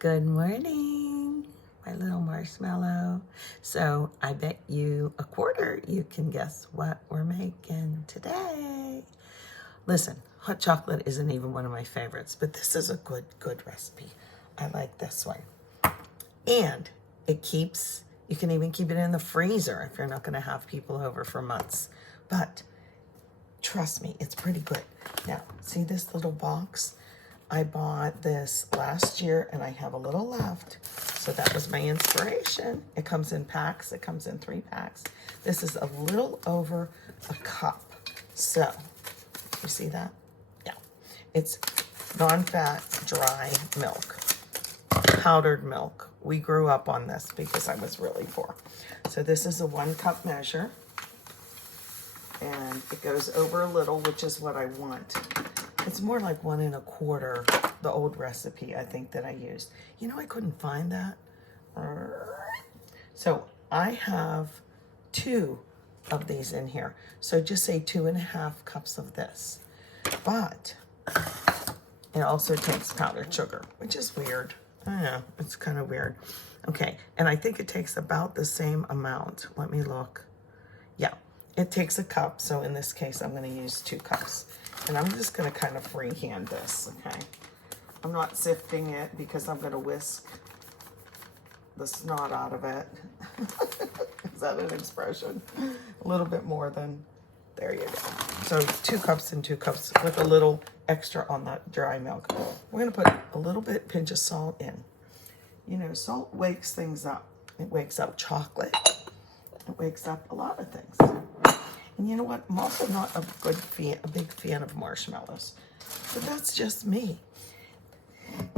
Good morning, my little marshmallow. So I bet you a quarter you can guess what we're making today. Listen, hot chocolate isn't even one of my favorites, but this is a good recipe. I like this one. And you can even keep it in the freezer if you're not gonna have people over for months. But trust me, it's pretty good. Now, see this little box? I bought this last year and I have a little left. So that was my inspiration. It comes in packs. It comes in 3 packs. This is a little over a cup. So, you see that? Yeah. It's non-fat, dry milk, powdered milk. We grew up on this because I was really poor. So this is a 1 cup measure. And it goes over a little, which is what I want. It's more like 1 1/4, the old recipe I think that I used. You know, I couldn't find that. So I have 2 of these in here. So just say 2 1/2 cups of this. But it also takes powdered sugar, which is weird. I know, it's kind of weird. Okay, and I think it takes about the same amount. Let me look. Yeah, it takes a cup. So in this case, I'm going to use 2 cups. And I'm just going to kind of freehand this, okay? I'm not sifting it because I'm going to whisk the snot out of it. Is that an expression? A little bit more than, there you go. So 2 cups and 2 cups with a little extra on the dry milk. We're going to put a little pinch of salt in. You know, salt wakes things up. It wakes up chocolate. It wakes up a lot of things. And you know what? I'm also not a big fan of marshmallows. But that's just me.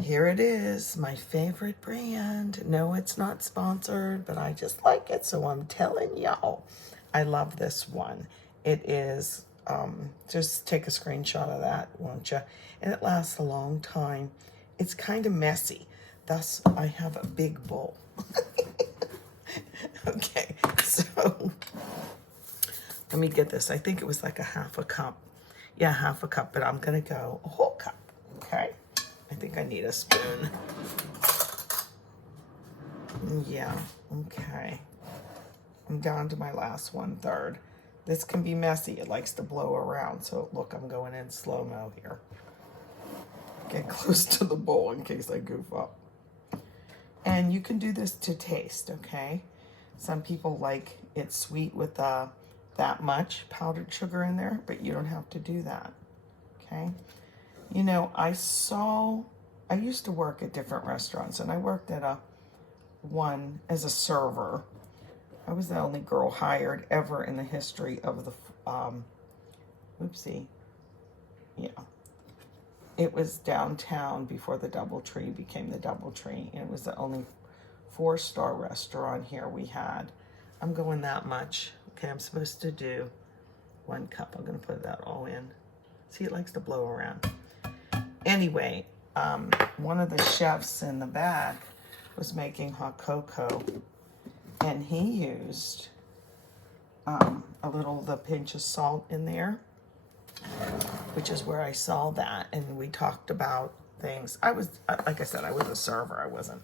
Here it is, my favorite brand. No, it's not sponsored, but I just like it, so I'm telling y'all. I love this one. It is, just take a screenshot of that, won't you? And it lasts a long time. It's kind of messy. Thus, I have a big bowl. Okay, so let me get this. I think it was like a 1/2 cup. Yeah, 1/2 cup, but I'm gonna go a whole cup, okay? I think I need a spoon. Yeah, okay. I'm down to my last 1/3. This can be messy. It likes to blow around. So look, I'm going in slow-mo here. Get close to the bowl in case I goof up. And you can do this to taste, okay? Some people like it sweet with that much powdered sugar in there, but you don't have to do that, okay? You know, I used to work at different restaurants, and I worked at one as a server. I was the only girl hired ever in the history of the, yeah. It was downtown before the DoubleTree became the DoubleTree, and it was the only 4-star restaurant here we had. I'm going that much. Okay, I'm supposed to do 1 cup. I'm going to put that all in. See, it likes to blow around. Anyway, one of the chefs in the back was making hot cocoa, and he used the pinch of salt in there, which is where I saw that, and we talked about things. I was, like I said, I was a server. I wasn't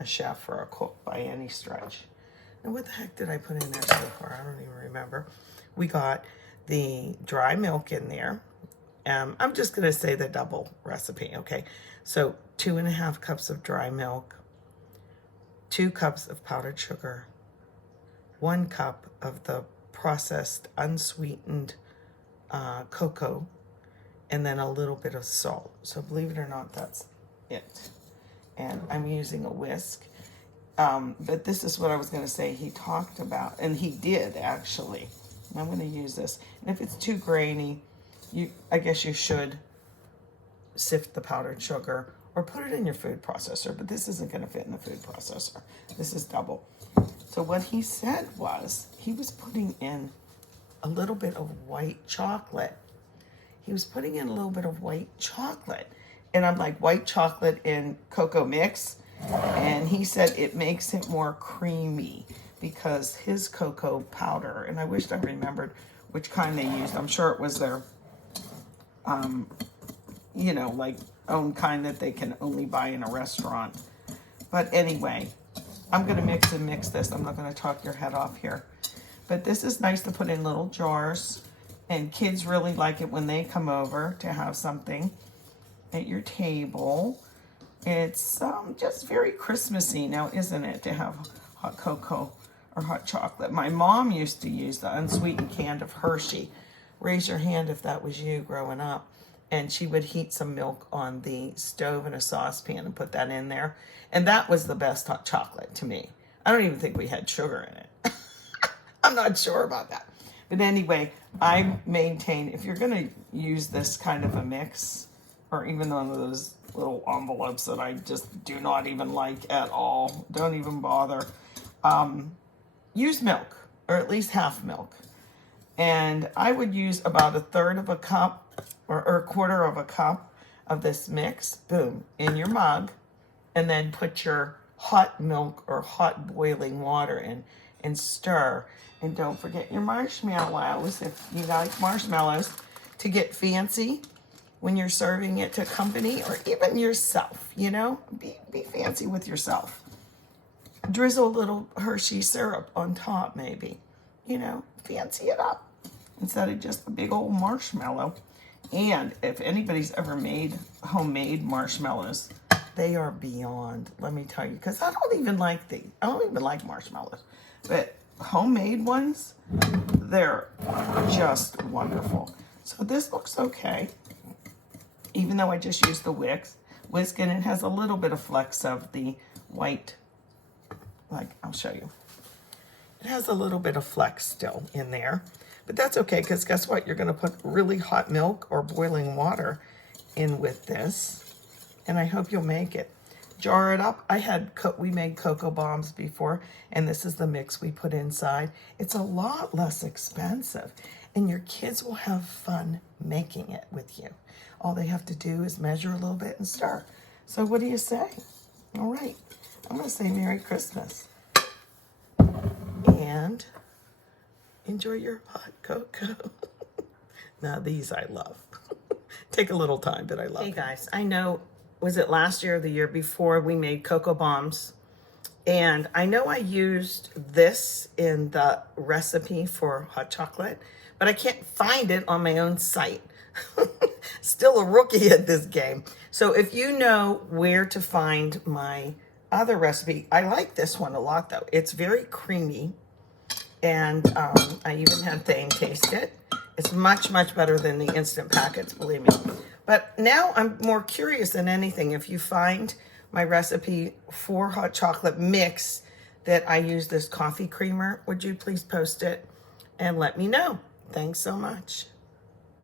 a chef or a cook by any stretch. And what the heck did I put in there so far? I don't even remember. We got the dry milk in there. I'm just going to say the double recipe, okay? So 2 1/2 cups of dry milk, 2 cups of powdered sugar, 1 cup of the processed unsweetened cocoa, and then a little bit of salt. So believe it or not, that's it. And I'm using a whisk. But this is what I was going to say he talked about, and he did actually. And I'm going to use this. And if it's too grainy, I guess you should sift the powdered sugar or put it in your food processor, but this isn't going to fit in the food processor. This is double. So what he said was he was putting in a little bit of white chocolate. He was putting in a little bit of white chocolate. And I'm like, white chocolate in cocoa mix? And he said it makes it more creamy because his cocoa powder, and I wished I remembered which kind they used. I'm sure it was their, you know, like own kind that they can only buy in a restaurant. But anyway, I'm going to mix and mix this. I'm not going to talk your head off here. But this is nice to put in little jars. And kids really like it when they come over to have something at your table. It's just very Christmassy now, isn't it, to have hot cocoa or hot chocolate. My mom used to use the unsweetened can of Hershey. Raise your hand if that was you growing up. And she would heat some milk on the stove in a saucepan and put that in there. And that was the best hot chocolate to me. I don't even think we had sugar in it. I'm not sure about that. But anyway, I maintain if you're going to use this kind of a mix, or even one of those little envelopes that I just do not even like at all, don't even bother, use milk, or at least half milk. And I would use about 1/3 of a cup or 1/4 of a cup of this mix, boom, in your mug, and then put your hot milk or hot boiling water in and stir. And don't forget your marshmallows, if you like marshmallows, to get fancy when you're serving it to company or even yourself, you know, be fancy with yourself. Drizzle a little Hershey syrup on top maybe, you know, fancy it up instead of just a big old marshmallow. And if anybody's ever made homemade marshmallows, they are beyond, let me tell you, because I don't even like marshmallows, but homemade ones, they're just wonderful. So this looks okay, even though I just used the whisk, and it has a little bit of flecks of the white, like, I'll show you. It has a little bit of flecks still in there, but that's okay, because guess what? You're gonna put really hot milk or boiling water in with this, and I hope you'll make it. Jar it up. We made cocoa bombs before, and this is the mix we put inside. It's a lot less expensive, and your kids will have fun making it with you. All they have to do is measure a little bit and stir. So what do you say? All right, I'm gonna say Merry Christmas. And enjoy your hot cocoa. Now these I love. Take a little time, but I love them. Hey guys, I know, was it last year or the year before, we made cocoa bombs. And I know I used this in the recipe for hot chocolate, but I can't find it on my own site. Still a rookie at this game. So if you know where to find my other recipe, I like this one a lot though. It's very creamy. And I even had Thane taste it. It's much, much better than the instant packets, believe me. But now I'm more curious than anything. If you find my recipe for hot chocolate mix that I use this coffee creamer, would you please post it and let me know? Thanks so much.